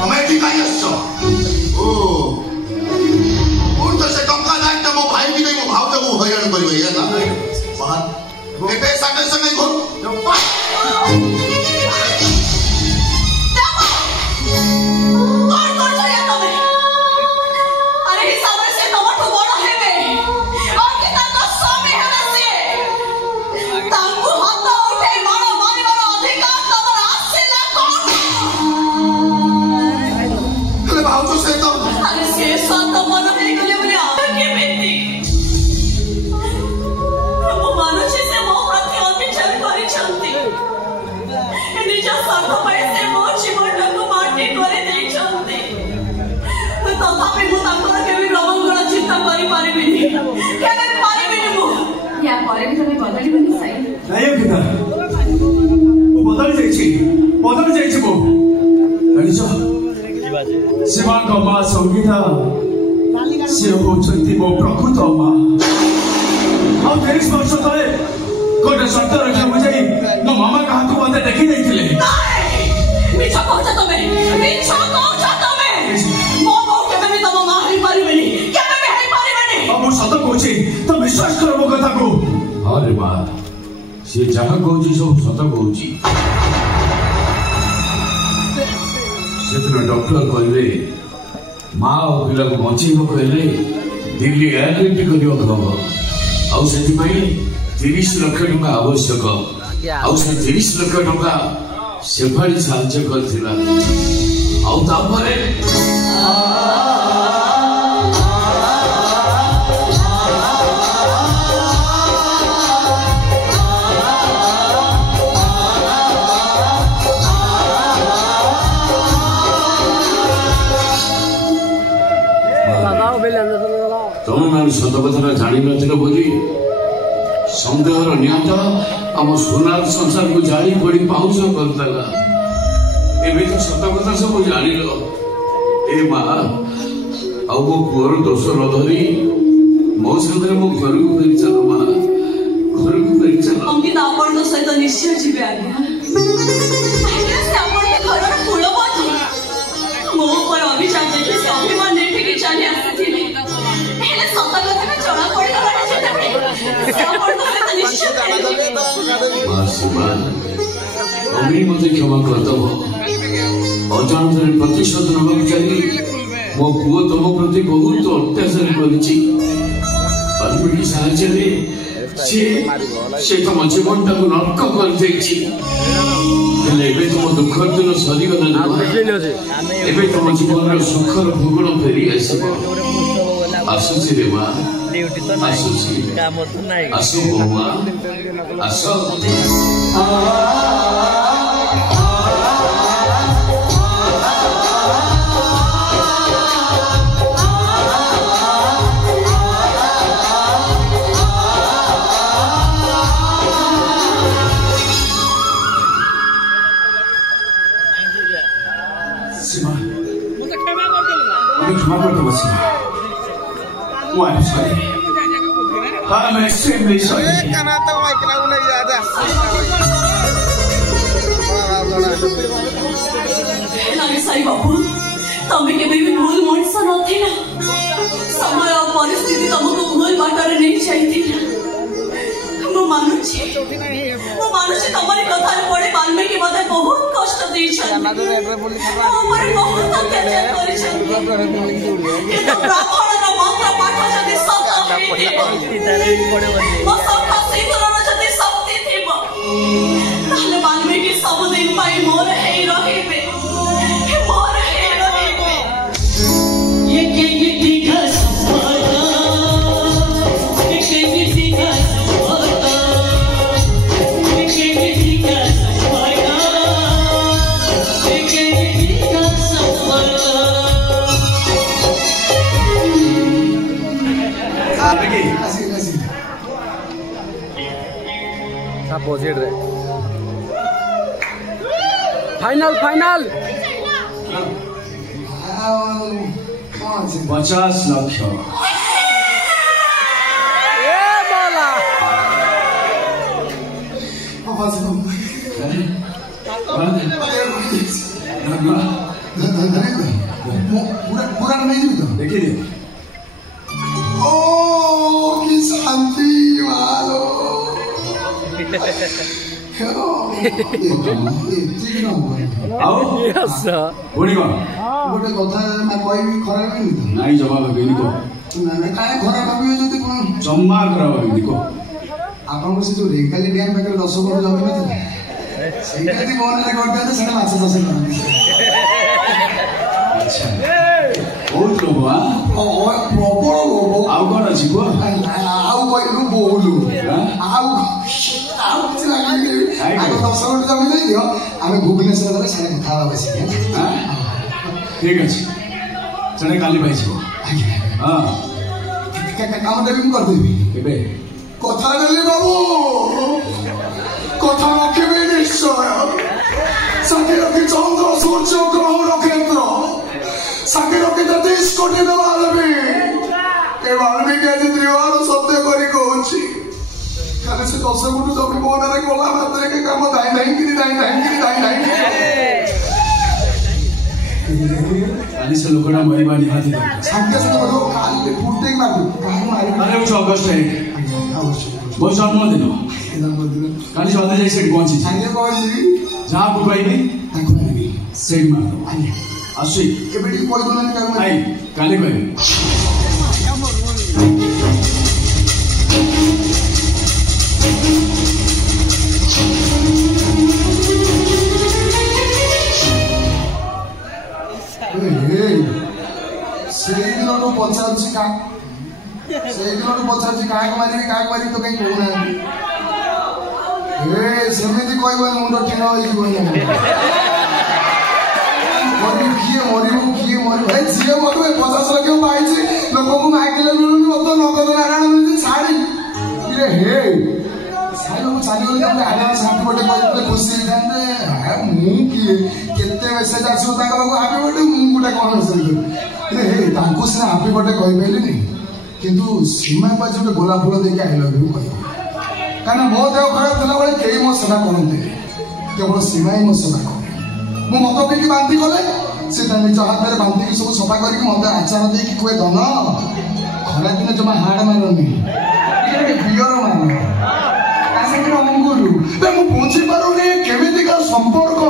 ତମେ ଏଠି କାହିଁ ଆସିଛ? ଓ ମୁଁ ତ ସେ ଟଙ୍କା ନାଇଁଟା ମୋ ଭାଇ ବି ନେଇ ମୋ ଭାଉଜକୁ ହଇରାଣ କରିବ ହେଲା ଏବେ ସାଙ୍ଗେ ସାଙ୍ଗେ शिवांग माँ संगीता से होती मो प्रकृत माँ और 30 वर्ष तले गोटे शब्द रखा मुझे मो मामा का हाथ मत देखी नहीं मिछा कहछ तमे मिछा कहछ तमे मो मो केबे भी तम मां हई परिबेनी केबे भी हई परिबेनी अब मो सत कहछि तो विश्वास कर मो कथा को अरे मां से जहां कहछि सब सत कहछि सेदिन डॉक्टर कहले माँ और पिला को बचेब कहले दिल्ली एडमिट करने हम से 30 लाख टका आवश्यक आउ से 30 लाख टका से भाई साहाଯ୍य करथिला आउ तापरे तुम मैंने सत कथा जानी नथिल बोली संदेहर निहत आम सोनार संसार को जाली पड़ी पाउच करदेला एवं तो सत कथा सब जान ए माँ आ मो पुअर दोष न धरी मो सागर मो घर को फेरी चल माँ घर को फेरी चल अंकित आपण सहित निश्चय जीवे आज्ञा मो पर अभिशाप देखि से अभिमान देखि चली आसी हेले सत कथा में चला पड़ी अम्मी मत क्षमा कर दो अजाणत प्रतिशोध नवाक चाहिए मो पुओ तुम प्रति बहुत अत्याचार कर साहय से तुम जीवन टाक नर्क कर तुम दुखर दिन सरीगला तुम जीवन सुखर भोगण फेरी आसुची रे माँ आसु बोमा आस सीमा क्षमा कर दो सीमा I'm sorry. I'm extremely sorry. Sai बाबू तमें केबे भी भूल मनुष्य नथिला समय और परिस्थिति तुमको भूल बाटरे नहीं चाहिए मो मानुची तुम्हारी कथा पड़े वाल्मीकि मते बहुत कष्ट दै छन हमरे बहुत अत्याचार करै छन ब्राह्मण न मंत्र पाठ जदि शक्ति थिबो ताले वाल्मीकि सब दिन पाई मोर हेई रहिबे ये के दिखा अपोजिट रे फाइनल 50 लाख पूरा नहीं भी तो देखिए ओ की शांति मालो आओ पुणी कौन गोटे कथा कहबी खराब नहीं जवाब देनी को काय खराब भावियो जदि जम्मा खराब देनी को आपन से जो रेगाली डैम पाखे 10 करोड़ जमीन नथिला ସେଇଟା ଯଦି ମୋ ନାଁରେ କରିଦିଅନ୍ତେ ସେଟା ମାଛ ଚାଷ କରନ୍ତି। ଆଚ୍ଛା ବହୁତ ଲୋକ ପ୍ରବଳ ଲୋକ ଆଉ କ'ଣ ଅଛି କୁହ ଆଉ କହିଲୁ ବୋଉଲୁ ଆଉ କିଛି ଲାଗିବି ଆଗ 10 କରୋଡ଼ ଜମି ଦେଇଦିଅ ଆମେ ଭୁବନେଶ୍ୱର ଗଲେ ସେଟା କଥା ହେବା ବସିକି ଠିକ ଅଛି ସେଟା କାଲି ପାଇଯିବ ହଁ କାମଟା ବି ମୁଁ କରିଦେବି ଏବେ କଥା ଦେଲି ବାବୁ কথা রক্ষিবে নিশ্চয় সাথে রক্ষি চন্দ্র সূর্য গ্রহ নক্ষত্র সাথে রক্ষি 30 কোটি দেওয়ালবে এ বাল্মীকি আজ ত্রিবার সত্য করি কହୁଛି খালি সে 10 কোটি জমি বোনারে গলা মাত্রে কে কাম দাই কিরি କାଲି ସେ ଲୋକଟା ମରିବା ନିହାତି ଦରକାର ସାଙ୍ଗେ ସାଙ୍ଗେ ବୋଲ କାଲି ଫୁଟେଇ ମାରୁ କାହା ମାରି ଆରେ ହଉଛି ଅଗଷ୍ଟ 1 ମୋ ଜନ୍ମଦିନ କାଲି ସନ୍ଧ୍ୟା ଯାଇ ସେଠି ପହଞ୍ଚି ସାଙ୍ଗେ କହିଲି ଯାହାକୁ କହିବି ତାକୁ ମାରିବି ସେଇଠି ମାର ଆସୁଛି ଏବେ ଟିକେ କହିଦଉନାହାନ୍ତି କାହାକୁ ନାଇଁ କାଲି କହିବି ସେଇଦିନଠୁ ପଚାରୁଛି କାହାକୁ ମାରିବି ତ କାହିଁ କହୁନାହାନ୍ତି ସେମିତି କହିବ ମୁଣ୍ଡ ଠିଣ ହେଇଯିବ କିଏ ମରିବ ଯିଏ ମରିବ 50 ଲକ୍ଷ ପାଇଛି ଲୋକଙ୍କୁ ମାଗିଲେ ମିଳୁନି ମତ ନଗଦ ନାରାୟଣ ମିଳୁଛି ଶାଢୀ ଚାଲିଗଲେ ଆଡଭାନ୍ସ ହାପି ବର୍ଥଡେ କହିଥିଲେ ଖୁସି ହେଇଥାନ୍ତେ ମୁଁ କିଏ କେତେ ମେସେଜ ଆସିବ ତାଙ୍କ ପାଖକୁ ହାପି ବର୍ଥଡେ ମୁଁ ଗୋଟେ କଣ ମେସେଜ କରିବି ତାଙ୍କୁ ସିନା ହାପି ବର୍ଥଡେ କହିପାରିଲିନି କିନ୍ତୁ ସୀମାକୁ ଆଜି ଗୋଟେ ଗୋଲାପ ଫୁଲ ଦେଇକି ଆଇ ଲଭ୍ ୟୁ କହିବି କାରଣ ମୋ ଦେହ ଖରାପ ଥିଲାବେଳେ କେହି ମୋ ସେବା କରନ୍ତିନି କେବଳ ସୀମା ହିଁ ମୋ ସେବା କରେ ମୁଁ ମଦ ପିଇକି ବାନ୍ତି କଲେ ସେ ତା ନିଜ ହାତରେ ବାନ୍ଧିକି ସବୁ ସଫା କରିକି ମତେ ଆଚାର ଦେଇକି କୁହେ ଧନ ଖରାଦିନେ ଜମା ହାଡ଼ ମାରନି ବିୟର ମାର ତା ସାଙ୍ଗରେ ଅଙ୍ଗୁରୁ ମୁଁ ବୁଝିପାରୁନି କେମିତିକା ସମ୍ପର୍କ